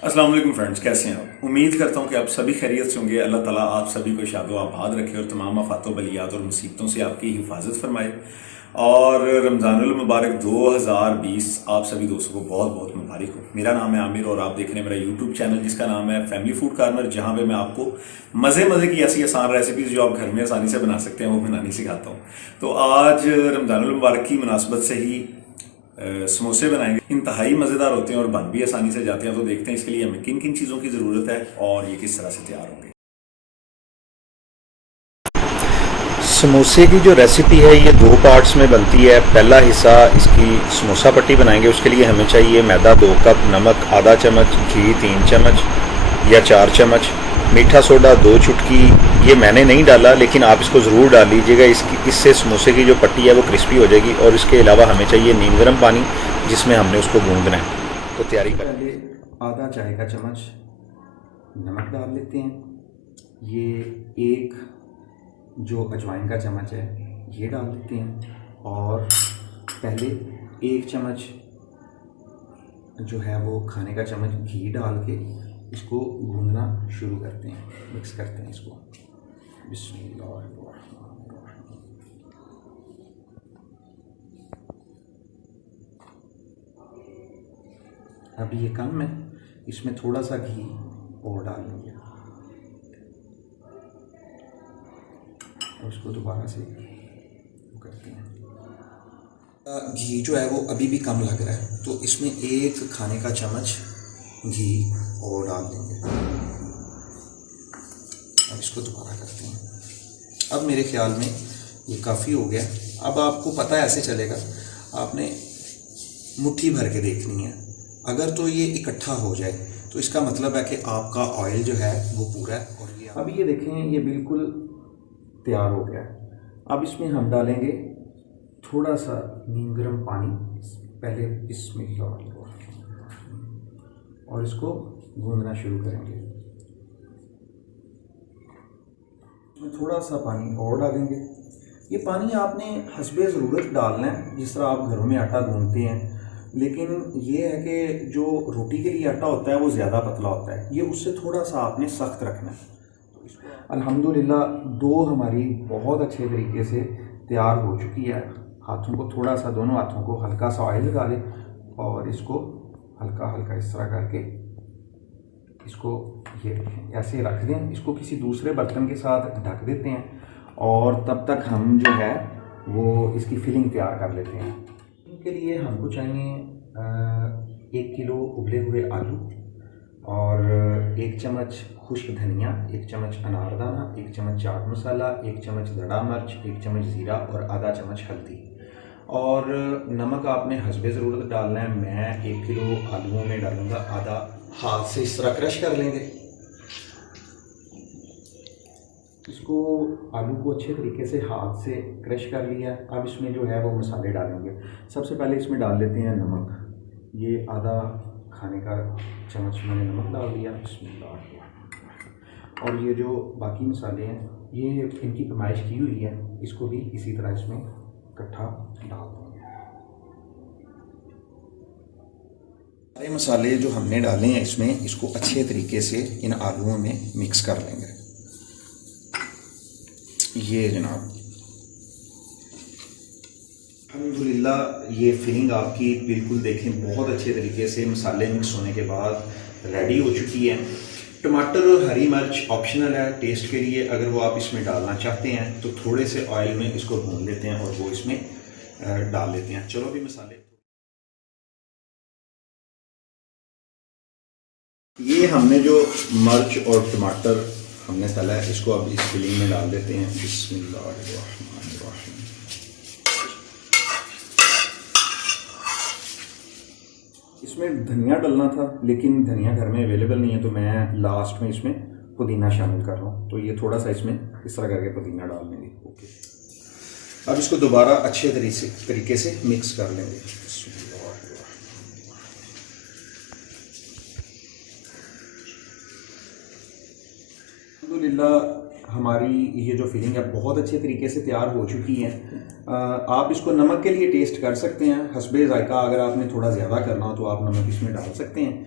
अस्सलाम वालेकुम फ्रेंड्स, कैसे हैं आप? उम्मीद करता हूं कि आप सभी खैरियत से होंगे। अल्लाह ताला आप सभी को शादो आबाद रखे और तमाम आफातों बलियात और मुसीबतों से आपकी हिफाजत फरमाए। और रमज़ानुल मुबारक 2020 आप सभी दोस्तों को बहुत बहुत मुबारक हो। मेरा नाम है आमिर और आप देख रहे हैं मेरा यूट्यूब चैनल जिसका नाम है फैमिली फूड कॉर्नर, जहां पे मैं आपको मज़े मज़े की ऐसी आसान रेसिपीज़ जो आप घर में आसानी से बना सकते हैं वो बनानी सिखाता हूँ। तो आज रमज़ानुल मुबारक की मुनासबत से ही समोसे बनाएंगे। इंतहाई मज़ेदार होते हैं और बन भी आसानी से जाते हैं। तो देखते हैं इसके लिए हमें किन किन चीज़ों की ज़रूरत है और ये किस तरह से तैयार होंगे। समोसे की जो रेसिपी है ये दो पार्ट्स में बनती है। पहला हिस्सा इसकी समोसा पट्टी बनाएंगे, उसके लिए हमें चाहिए मैदा 2 कप, नमक आधा चम्मच, घी 3 चम्मच या 4 चम्मच, मीठा सोडा 2 चुटकी। ये मैंने नहीं डाला लेकिन आप इसको ज़रूर डाल लीजिएगा, इससे समोसे की जो पट्टी है वो क्रिस्पी हो जाएगी। और इसके अलावा हमें चाहिए नीम गर्म पानी जिसमें हमने उसको गूंदना है। तो तैयारी करें। पहले आधा चाय का चम्मच नमक डाल लेते हैं। ये एक जो अजवाइन का चम्मच है ये डाल देते हैं। और पहले 1 चम्मच जो है वो खाने का चम्मच घी डाल के इसको भूनना शुरू करते हैं, मिक्स करते हैं इसको। बिस्मिल्लाह। अब ये कम है, इसमें थोड़ा सा घी और डाल लेंगे और इसको दोबारा से करते हैं। घी जो है वो अभी भी कम लग रहा है तो इसमें 1 खाने का चम्मच घी और डाल देंगे। अब इसको दोबारा करते हैं। अब मेरे ख्याल में ये काफ़ी हो गया। अब आपको पता है ऐसे चलेगा, आपने मुट्ठी भर के देखनी है। अगर तो ये इकट्ठा हो जाए तो इसका मतलब है कि आपका ऑयल जो है वो पूरा है। और ये अब ये देखें, ये बिल्कुल तैयार हो गया। अब इसमें हम डालेंगे थोड़ा सा नीम गर्म पानी, पहले बिस्मिल्लाह, और इसको गूंदना शुरू करेंगे। इसमें थोड़ा सा पानी और डालेंगे। ये पानी आपने हस्बे ज़रूरत डालना है, जिस तरह आप घरों में आटा गूंदते हैं। लेकिन ये है कि जो रोटी के लिए आटा होता है वो ज़्यादा पतला होता है, ये उससे थोड़ा सा आपने सख्त रखना है। अल्हम्दुलिल्लाह 2 हमारी बहुत अच्छे तरीके से तैयार हो चुकी है। हाथों को थोड़ा सा, दोनों हाथों को हल्का सा ऑयल लगा लें और इसको हल्का हल्का इस तरह करके इसको ये ऐसे रख दें। इसको किसी दूसरे बर्तन के साथ ढक देते हैं और तब तक हम जो है वो इसकी फिलिंग तैयार कर लेते हैं। इनके लिए हमको चाहिए 1 किलो उबले हुए आलू और 1 चम्मच खुश्क धनिया, 1 चम्मच अनारदाना, 1 चम्मच चाट मसाला, 1 चम्मच दड़ा मिर्च, 1 चम्मच ज़ीरा और आधा चम्मच हल्दी। और नमक आपने हस्बे ज़रूरत डालना है। मैं 1 किलो आलूओं में डालूँगा आधा। हाथ से इस तरह क्रश कर लेंगे इसको। आलू को अच्छे तरीके से हाथ से क्रश कर लिया। अब इसमें जो है वो मसाले डालेंगे। सबसे पहले इसमें डाल लेते हैं नमक। ये आधा खाने का चम्मच मैंने नमक डाल दिया। और ये जो बाकी मसाले हैं ये इनकी पैमाइश की हुई है, इसको भी इसी तरह इसमें इकट्ठा डाल देंगे। सारे मसाले जो हमने डाले हैं इसमें, इसको अच्छे तरीके से इन आलूओं में मिक्स कर लेंगे। ये जनाब अल्हम्दुलिल्लाह ये फिलिंग आपकी बिल्कुल देखें बहुत अच्छे तरीके से मसाले मिक्स होने के बाद रेडी हो चुकी है। टमाटर और हरी मिर्च ऑप्शनल है टेस्ट के लिए, अगर वो आप इसमें डालना चाहते हैं तो थोड़े से ऑयल में इसको भून लेते हैं और वो इसमें डाल लेते हैं। चलो भी मसाले, ये हमने जो मिर्च और टमाटर हमने तला है इसको अब इस फिलिंग में डाल देते हैं। बिस्मिल्लाहिर्रहमानिर्रहीम। इसमें धनिया डलना था लेकिन धनिया घर में अवेलेबल नहीं है तो मैं लास्ट में इसमें पुदीना शामिल कर रहा हूँ। तो ये थोड़ा सा इसमें इस तरह करके पुदीना डाल लेंगे। ओके, अब इसको दोबारा अच्छे तरीके से मिक्स कर लेंगे। अल्हम्दुलिल्लाह हमारी ये जो फिलिंग है बहुत अच्छे तरीके से तैयार हो चुकी है। आप इसको नमक के लिए टेस्ट कर सकते हैं हस्बे ज़ायका। अगर आपने थोड़ा ज़्यादा करना हो तो आप नमक इसमें डाल सकते हैं।